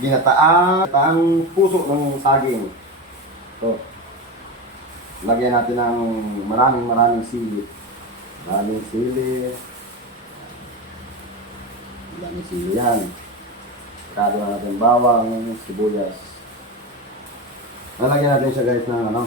ginataang, ginataang puso ng saging. So, lagyan natin ng maraming maraming sili. Maraming sili. Maraming sili yan. Kado na natin bawang, sibuyas. Lalagyan natin siya guys ng ano,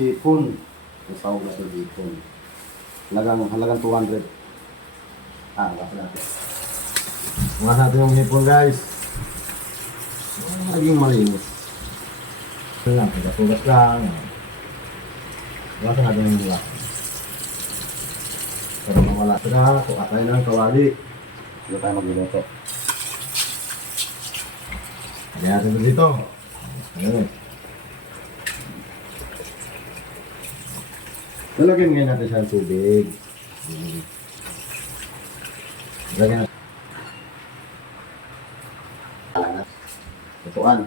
hipon. Masawag na sa hipon. Halagang, halagang 200. Ah, wala natin. Bukas natin yung hipon guys. Naging malinis. Ito lang, tugas lang. Bukas natin yung bukas. Pero mawala sila, kukatay ng kawali. Hindi tayo magluluto. Lagyan natin ito dito. Ayun. Lalagyan ngayon natin siya ng tubig. Ayan. Lagyan natin. Tutuan.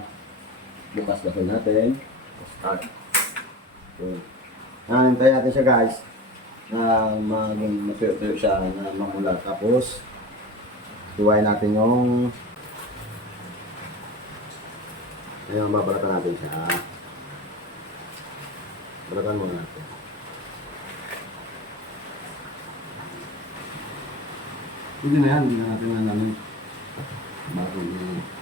Bukas gasol natin. Start. So, Nahantayin natin siya guys. Na mag matuyo-tuyo siya na mamula. Tapos, Iwain natin yung Ayun, babalatan natin siya. Balatan muna natin. Hindi na yan, hindi na natin na namin. Bago yun.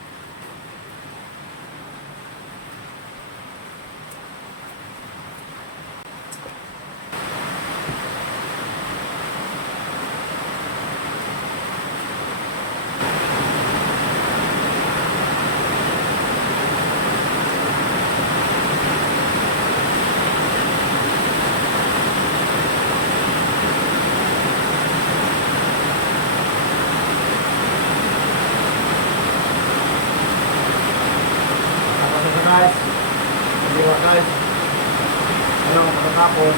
Tapos ito guys. Hindi mo guys. Ano, pagkatapos.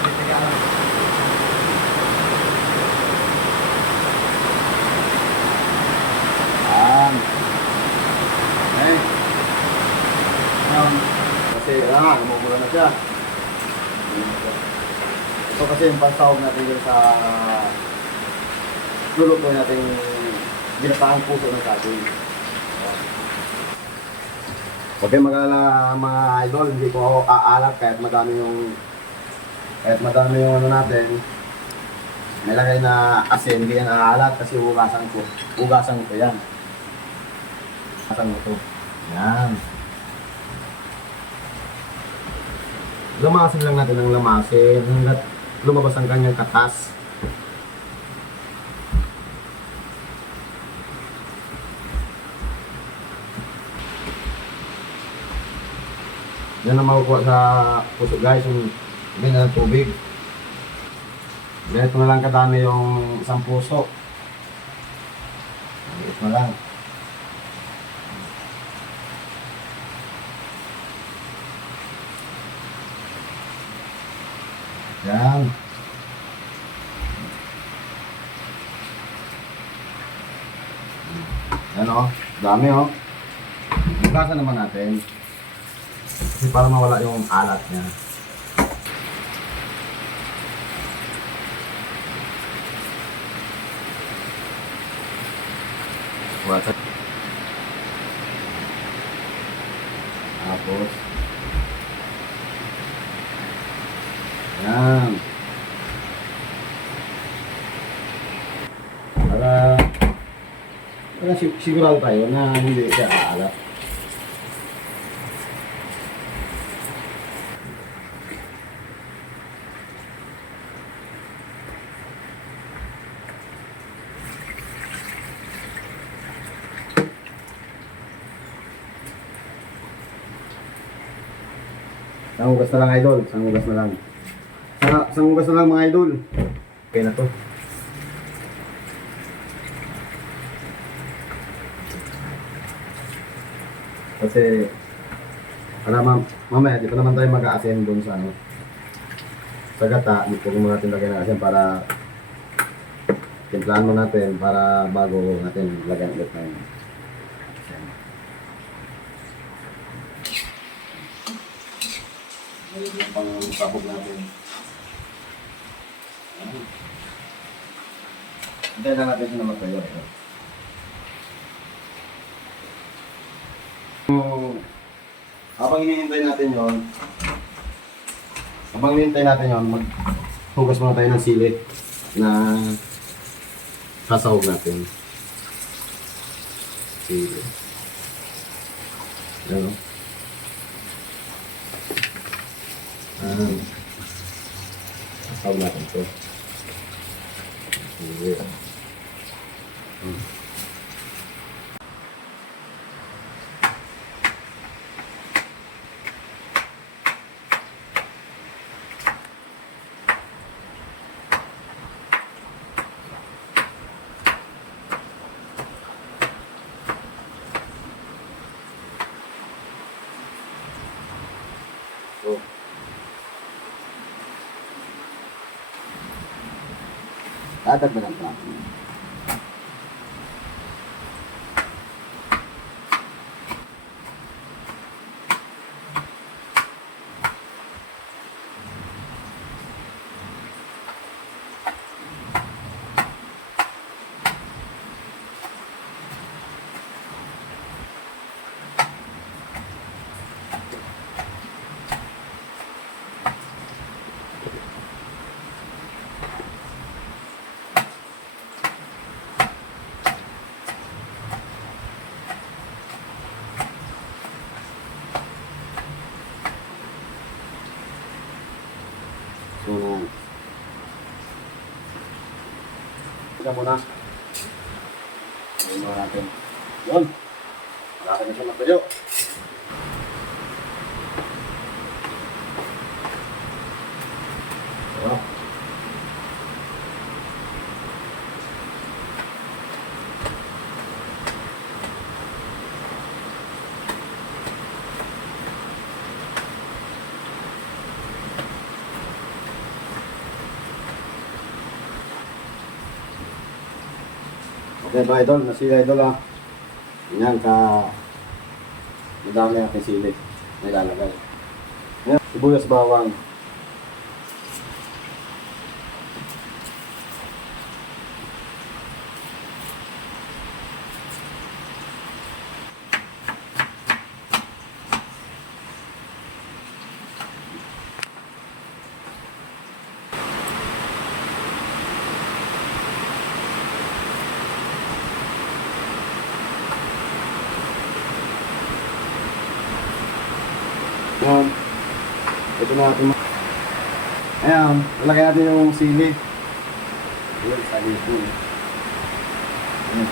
Titigaan lang. Yan. Okay. Yan. Kasi, ah, lumubula na siya. Ito kasi yung pansahog natin dun sa luluto natin ginataang puso ng. Huwag kayong mag-alala mga idol, hindi ko aalat kahit madami yung kahit madami yung ano natin. May lagay na asin, hindi yan aalat kasi hugasan ko. Hugasan ko yan. Hugasan ko to. Yan. Lamasin lang natin ng lamasin hanggat lumabas ang kanyang katas. Yan ang makukuha sa puso guys, yung ganyan ng tubig. Ganito na lang kadami yung isang puso. Ganito na lang. Yan. Yan o, dami o. Bukasan naman natin. Kasi para mawala yung alat niya. Tapos. Yan. Para para sig- sigurado tayo na hindi siya aalat. Isang hugas na lang idol, isang hugas na lang. Sa, isang hugas na lang mga idol. Okay na to. Kasi, para ma mamaya, di pa naman tayo mag-a-ascend doon sa ano. Sa gata, di po naman natin lagyan ng para timplahan mo natin para bago natin lagyan ulit ng asin. Pang sabog natin. Hintayin na natin siya na magtayo. Ito. Yung, habang hinihintay natin yon, habang hinihintay natin yon, maghugas muna tayo ng sili na sasahog natin. Sili. Yan o. Ah. Sasahog natin ito. Sili. Hmm. So, dadagdagan pa natin. So, Tika muna. Ayun muna natin. Yun. Malaki na siya magtayo. Okay mga idol, na sila idol ah. Yan ka madami natin sili na ilalagay. Sibuyas bawang. Ito na natin. Ayan, lalagay natin yung sili. Ayan, sa dito. Ayan.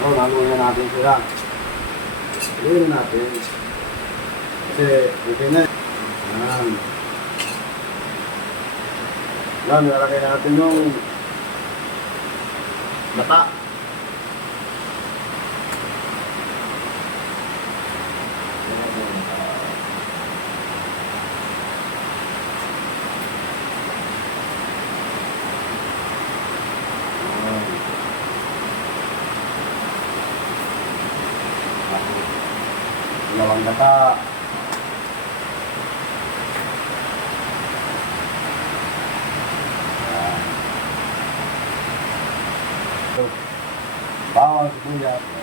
Oh, naluin na natin sila. Na natin. Kasi, okay na. Ayan. Yan, lalagay natin yung bata. Dalawang gata. Bawang sibuyas.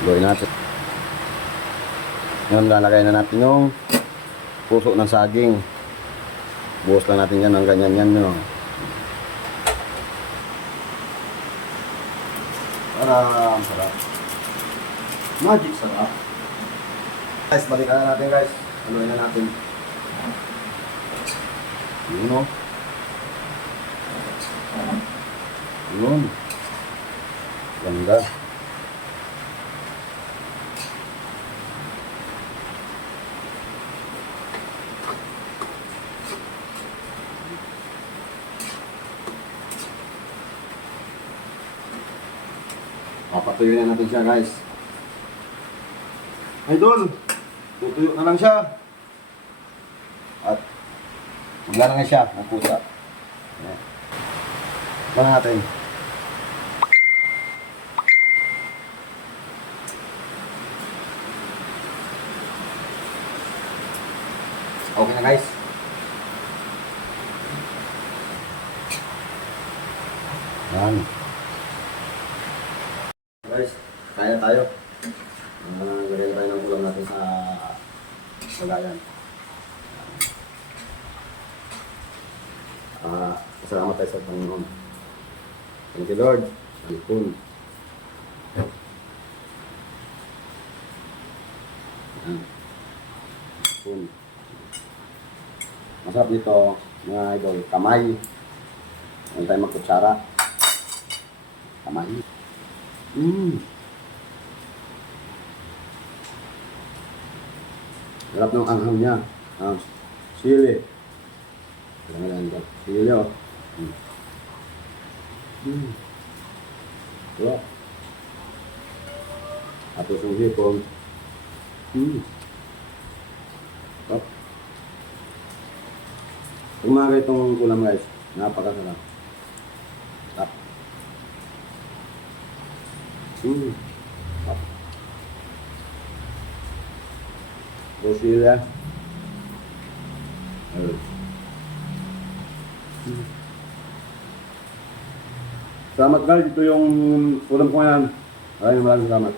Gawin natin. Ngayon, lalagay na natin yung puso ng saging. Buhos lang natin yan ng ganyan yan. No? Para ang sarap. Magic sarap. Guys, balikan na natin guys. Haluin na natin. Yun o. Yun. Ganda. Papatuyo na natin siya guys. Idol! Tutuyo na lang siya. At Maglalangay siya ng pusa. Ayan. Ito natin. Okay na guys. Yan. Guys, kaya tayo. Uh, lagyan tayo ng ulam natin sa lagayan. Ah, salamat tayo sa Panginoon. Thank you Lord. Alipun. Yan. Alipun. Masarap nito, mga idol, kamay. Huwag tayo magkutsara. Kamay. Mmm. Sarap ng anghang niya. Ah, sili. Alam. Sili, oh. Mm. Mm. Diba? Tapos yung hipon. Mm. Umaga itong ulam, guys. Napakasarap. Sarap. Mm. Rosilla. Ayun. Salamat guys, ito yung ulam ko yan. Maraming maraming salamat.